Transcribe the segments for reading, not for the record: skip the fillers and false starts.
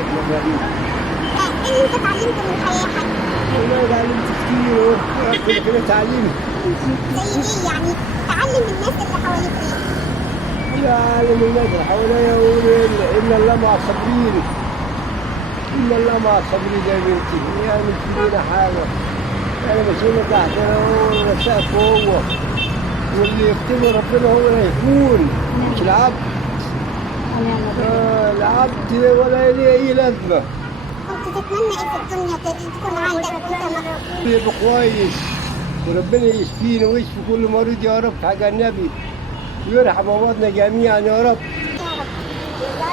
احنا غريب. ايه اللي انت اتعلمته من الحياه يا حاج؟ والله اتعلمت كتير وربنا كده تعليم. زي ايه يعني؟ تعلم الناس اللي حواليك ايه؟ انا اعلم الناس اللي حواليا واقول ان الله مع الصابرين. ان الله مع الصابرين يا بنتي، يعني مش في ايدينا حاجه. انا مسؤول تحتنا هو والسقف هو، واللي يختبر ربنا هو اللي هيكون، مش العبد. العبد ولا ليه اي لازمه. كنت تتمنى ايه في الدنيا تكون عندك وانت يبقى كويس وربنا يشفينا ويشفي كل مريض يا رب حق النبي، ويرحم امواتنا جميعا يا رب.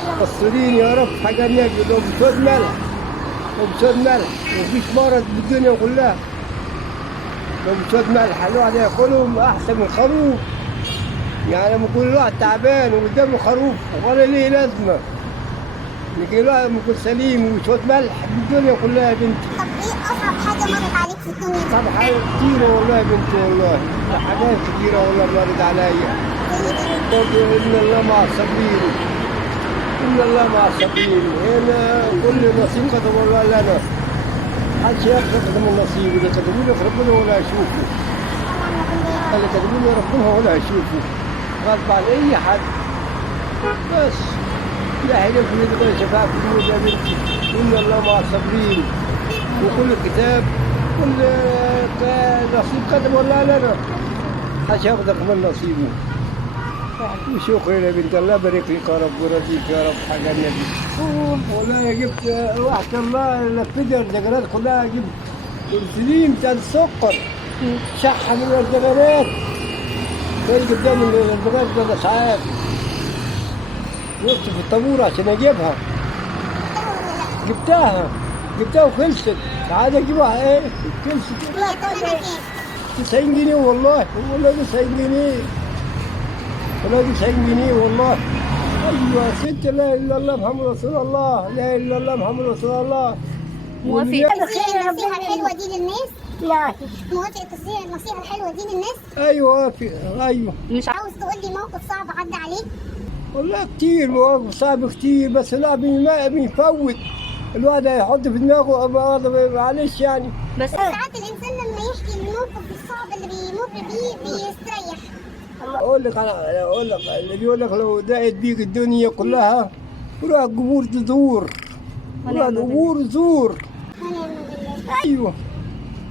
مقصرين يا رب حق النبي، لو بشوط ملح، لو بشوط ملح مفيش مرض بالدنيا كلها. لو بشوط ملح الواحد ياكلهم احسن من خروف. يعني لما يكون الواحد تعبان وقدامه خروف ولا ليه لازمه، لكن الواحد لما يكون سليم وشوط ملح بالدنيا كلها يا بنتي. طب ايه اصعب حاجه مرت عليك في الدنيا دي؟ طب حاجات كتيرة والله يا بنتي، والله حاجات كتيرة والله مرت عليا. برضه إن الله مع الصابرين، إن الله مع الصابرين. هنا كل نصيب كتب الله لنا، محدش ياخد من النصيب، اللي كتبوا له ربنا ولا يشوفه، اللي كتبوا له ربنا ولا يشوفه، غصب عن أي حد. بس لا حلف في يدك شفاعة في يا بنتي، إن الله مع الصابرين. وكل كتاب كل نصيب كتب الله لنا، محدش ياخدك من نصيبه. وشكرا يا بنت الله، بارك لك يا رب ورضيك يا رب حق النبي. والله جبت واحد الله الفجر الدجرات كلها، جبت انسولين بتاع السكر، شحن من الدجرات، كان قدام الدجرات ده ساعات، وقفت في الطابور عشان اجيبها، جبتها وخلصت، عاد اجيبها ايه؟ خلصت. هي ثمنها كام؟ 90 جنيه والله 90 جنيه، والله 90 جنيه والله. ايوه ست، لا اله الا الله محمد رسول الله، لا اله الا الله محمد رسول الله. موافق تصير النصيحه الحلوه دي للناس؟ لا موافق تصير النصيحه الحلوه دي للناس؟ ايوه ايوه. مش عاوز تقول لي موقف صعب عدى عليك؟ والله كتير مواقف صعبة كتير، بس الواحد بيفوت، الواحد هيحط في دماغه معلش يعني. بس ساعات الانسان لما يحكي الموقف الصعب اللي بيمر بيه بيستريح. اقول لك اللي بيقول لك لو دقت بيك الدنيا كلها روح القبور تزور، روح القبور زور. ايوه،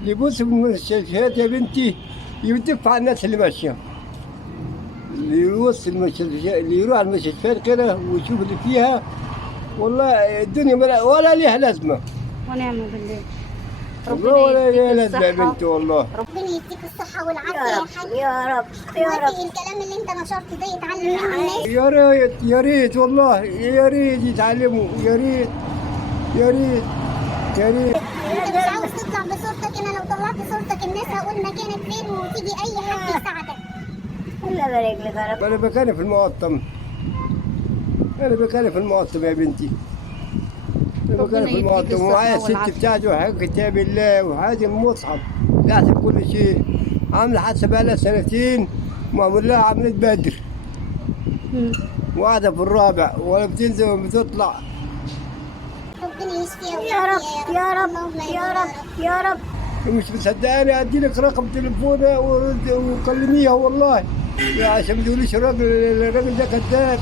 اللي يبص في المستشفيات يا بنتي يدفع على الناس اللي ماشيه، اللي يوصل المستشفيات، اللي يروح المستشفيات كده ويشوف اللي فيها، والله الدنيا ولا ليها لازمه. ونعم بالله. ولا ليها لازمه يا بنتي والله. ربنا يديك الصحه والعافيه يا حاج. يا رب موافق الكلام اللي انت نشرته ده يتعلم منه الناس؟ يا ريت والله، يا ريت يتعلموا، يا ريت. انت مش عاوز تطلع بصورتك؟ انا لو طلعت صورتك الناس هقول مكانك فين وتيجي اي حد يساعدك. الله يبارك لك يا رب. انا بكاني في المقطم، يا بنتي. انا بكاني في المقطم ومعايا الست بتاعتي وحاجة كتاب الله وهذه المصحف يحسب كل شيء. عامله حادثه بقالها سنتين ومعمول لها عمليه بدر، وقاعده في الرابع ولا بتنزل ولا بتطلع. ربنا يشفيها يا رب يا رب يا رب يا رب. مش مصدقاني ادي لك رقم تليفونها وكلميها والله، عشان ما تقوليش الراجل ده كذاب.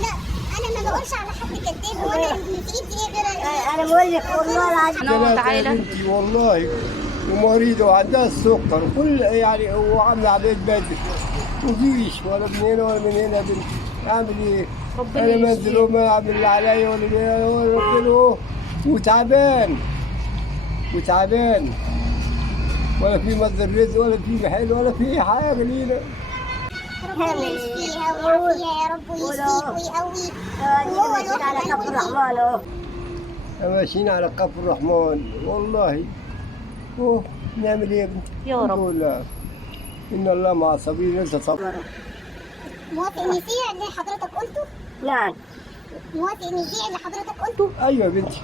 لا انا ما بقولش على حد كذاب، وانا في ايدي ايه غير انا بقول لك والله العظيم. تعالى يا بنتي والله، ومريضه وعندها السكر وكل يعني، وعامله عمليه بدر مفيش ولا من هنا ولا من هنا يا بنتي. اعمل ايه؟ انا منزل وما اعمل اللي عليا ولا ربنا، وتعبان ولا في مصدر رزق ولا في محل ولا في حاجه لينا. ربنا يشفيها ويعافيها يا رب ويشفيك ويقويك. وهو ماشيين على الواحد كف الرحمن اهو. ماشيين على كف الرحمن والله. نعمل ايه يا بنتي؟ يا رب. نقول ان الله مع الصابرين، لسه صبر. موافق نذيع اللي حضرتك قلته؟ نعم. موافق نذيع اللي حضرتك قلته؟ ايوه يا بنتي.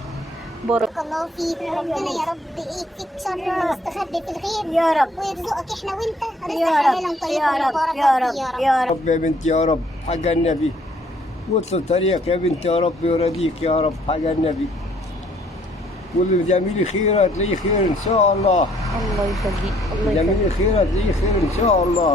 بارك الله فيك، وربنا يا رب يكفيك شر المستخبي في الغيب يا رب. ويرزقك احنا وانت رزق يا رب حلالا طيبا يا رب مباركا يا رب فيه يا رب. رب يا بنتي يا رب حق النبي. وصل الطريق يا بنتي، يا رب يرضيك يا رب حاجة النبي. واللي جميل خير هتلاقيه خير إن شاء الله. الله يخليك، الله جميل يخليك. خير هتلاقيه خير إن شاء الله.